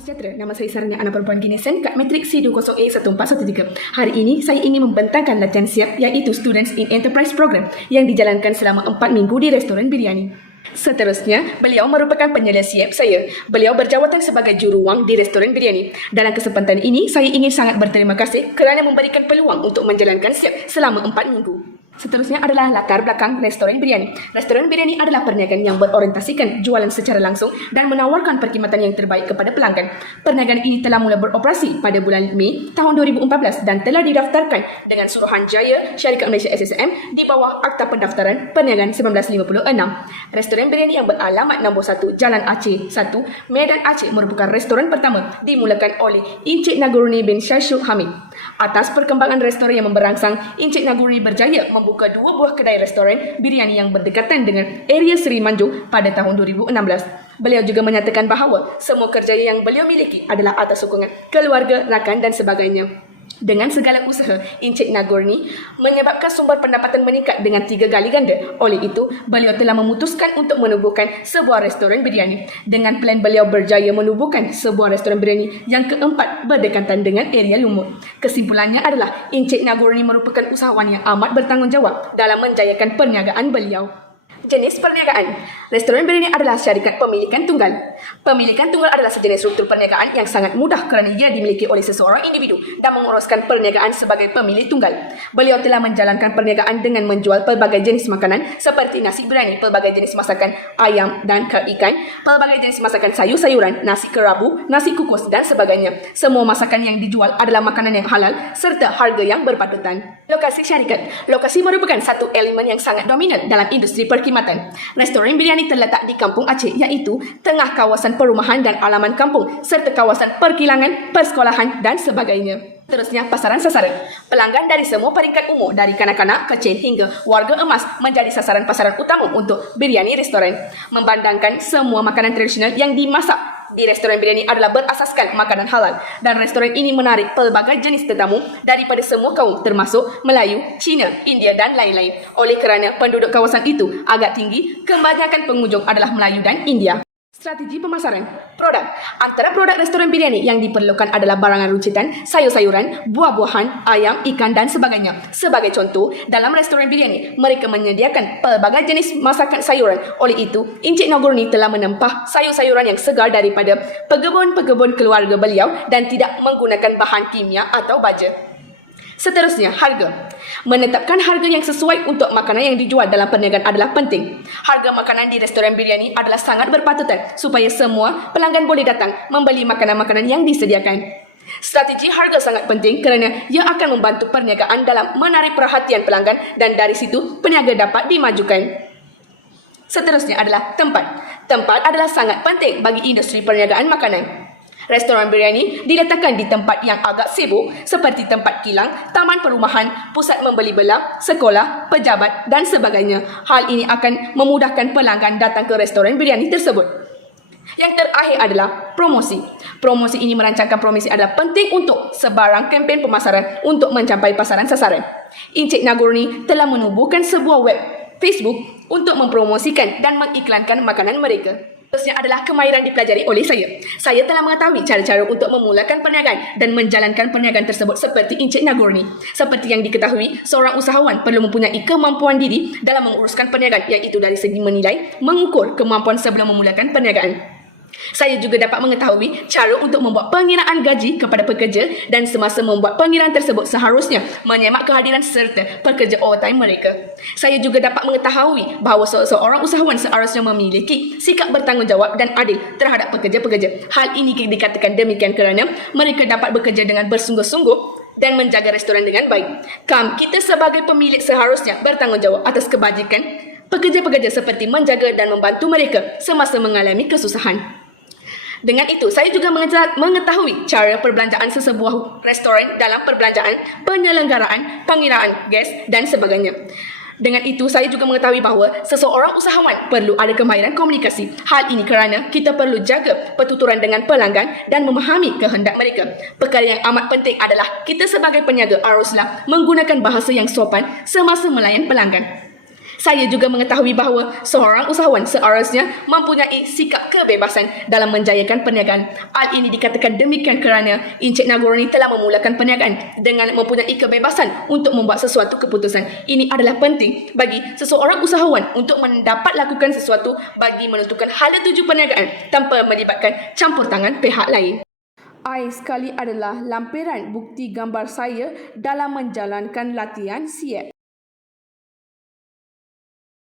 Salam sejahtera, nama saya Sarana anak perempuan Guinesan kat matrik C20A1413. Hari ini saya ingin membentangkan latihan siap iaitu Students in Enterprise Program yang dijalankan selama 4 minggu di restoran biryani. Seterusnya, beliau merupakan penyelia siap saya. Beliau berjawatan sebagai juruwang di restoran biryani. Dalam kesempatan ini, saya ingin sangat berterima kasih kerana memberikan peluang untuk menjalankan siap selama 4 minggu. Seterusnya adalah latar belakang restoran biryani. Restoran biryani adalah perniagaan yang berorientasikan jualan secara langsung dan menawarkan perkhidmatan yang terbaik kepada pelanggan. Perniagaan ini telah mula beroperasi pada bulan Mei tahun 2014 dan telah didaftarkan dengan Suruhanjaya Syarikat Malaysia SSM di bawah Akta Pendaftaran Perniagaan 1956. Restoran biryani yang beralamat nombor 1 Jalan Aceh 1, Medan Aceh merupakan restoran pertama dimulakan oleh Encik Nagurni bin Syaisyul Hamid. Atas perkembangan restoran yang memberangsang, Encik Nagurni berjaya membuka 2 buah kedai restoran biryani yang berdekatan dengan area Seri Manjung pada tahun 2016. Beliau juga menyatakan bahawa semua kerjaya yang beliau miliki adalah atas sokongan keluarga, rakan dan sebagainya. Dengan segala usaha Encik Nagurni menyebabkan sumber pendapatan meningkat dengan 3 kali ganda. Oleh itu, beliau telah memutuskan untuk menubuhkan sebuah restoran biryani. Dengan plan beliau berjaya menubuhkan sebuah restoran biryani yang keempat berdekatan dengan area Lumut. Kesimpulannya adalah Encik Nagurni merupakan usahawan yang amat bertanggungjawab dalam menjayakan perniagaan beliau. Jenis perniagaan. Restoran biryani adalah syarikat pemilikan tunggal. Pemilikan tunggal adalah sejenis struktur perniagaan yang sangat mudah kerana ia dimiliki oleh seseorang individu dan menguruskan perniagaan sebagai pemilik tunggal. Beliau telah menjalankan perniagaan dengan menjual pelbagai jenis makanan seperti nasi biryani, pelbagai jenis masakan ayam dan ikan, pelbagai jenis masakan sayur-sayuran, nasi kerabu, nasi kukus dan sebagainya. Semua masakan yang dijual adalah makanan yang halal serta harga yang berpatutan. Lokasi syarikat. Lokasi merupakan satu elemen yang sangat dominan dalam industri perkhidmatan. Restoran biryani terletak di Kampung Aceh iaitu tengah kawasan perumahan dan alaman kampung serta kawasan perkilangan, persekolahan dan sebagainya. Terusnya, pasaran sasaran. Pelanggan dari semua peringkat umur dari kanak-kanak, kecil hingga warga emas menjadi sasaran pasaran utama untuk biryani restoran. Membandangkan semua makanan tradisional yang dimasak di restoran biryani adalah berasaskan makanan halal dan restoran ini menarik pelbagai jenis tetamu daripada semua kaum termasuk Melayu, Cina, India dan lain-lain. Oleh kerana penduduk kawasan itu agak tinggi, kebanyakan pengunjung adalah Melayu dan India. Strategi pemasaran. Produk. Antara produk restoran biryani yang diperlukan adalah barangan runcitan, sayur-sayuran, buah-buahan, ayam, ikan dan sebagainya. Sebagai contoh, dalam restoran biryani, mereka menyediakan pelbagai jenis masakan sayuran. Oleh itu, Encik Nagurni telah menempah sayur-sayuran yang segar daripada pekebun-pekebun keluarga beliau dan tidak menggunakan bahan kimia atau baja. Seterusnya, harga. Menetapkan harga yang sesuai untuk makanan yang dijual dalam perniagaan adalah penting. Harga makanan di restoran biryani adalah sangat berpatutan supaya semua pelanggan boleh datang membeli makanan-makanan yang disediakan. Strategi harga sangat penting kerana ia akan membantu perniagaan dalam menarik perhatian pelanggan dan dari situ peniaga dapat dimajukan. Seterusnya adalah tempat. Tempat adalah sangat penting bagi industri perniagaan makanan. Restoran biryani diletakkan di tempat yang agak sibuk seperti tempat kilang, taman perumahan, pusat membeli belah, sekolah, pejabat dan sebagainya. Hal ini akan memudahkan pelanggan datang ke restoran biryani tersebut. Yang terakhir adalah promosi. Promosi ini merancangkan promosi adalah penting untuk sebarang kempen pemasaran untuk mencapai pasaran sasaran. Encik Nagurni telah menubuhkan sebuah web Facebook untuk mempromosikan dan mengiklankan makanan mereka. Seterusnya adalah kemahiran dipelajari oleh saya. Saya telah mengetahui cara-cara untuk memulakan perniagaan dan menjalankan perniagaan tersebut seperti Encik Nagurni. Seperti yang diketahui, seorang usahawan perlu mempunyai kemampuan diri dalam menguruskan perniagaan iaitu dari segi menilai, mengukur kemampuan sebelum memulakan perniagaan. Saya juga dapat mengetahui cara untuk membuat pengiraan gaji kepada pekerja dan semasa membuat pengiraan tersebut seharusnya menyemak kehadiran serta pekerja overtime mereka. Saya juga dapat mengetahui bahawa seorang usahawan seharusnya memiliki sikap bertanggungjawab dan adil terhadap pekerja-pekerja. Hal ini dikatakan demikian kerana mereka dapat bekerja dengan bersungguh-sungguh dan menjaga restoran dengan baik. Kita sebagai pemilik seharusnya bertanggungjawab atas kebajikan pekerja-pekerja seperti menjaga dan membantu mereka semasa mengalami kesusahan. Dengan itu, saya juga mengetahui cara perbelanjaan sesebuah restoran dalam perbelanjaan, penyelenggaraan, pengiraan gas dan sebagainya. Dengan itu, saya juga mengetahui bahawa seseorang usahawan perlu ada kemahiran komunikasi. Hal ini kerana kita perlu jaga pertuturan dengan pelanggan dan memahami kehendak mereka. Perkara yang amat penting adalah kita sebagai peniaga haruslah menggunakan bahasa yang sopan semasa melayan pelanggan. Saya juga mengetahui bahawa seorang usahawan seharusnya mempunyai sikap kebebasan dalam menjayakan perniagaan. Hal ini dikatakan demikian kerana Encik Nagorni telah memulakan perniagaan dengan mempunyai kebebasan untuk membuat sesuatu keputusan. Ini adalah penting bagi seseorang usahawan untuk mendapat lakukan sesuatu bagi menentukan hala tuju perniagaan tanpa melibatkan campur tangan pihak lain. I sekali adalah lampiran bukti gambar saya dalam menjalankan latihan siap.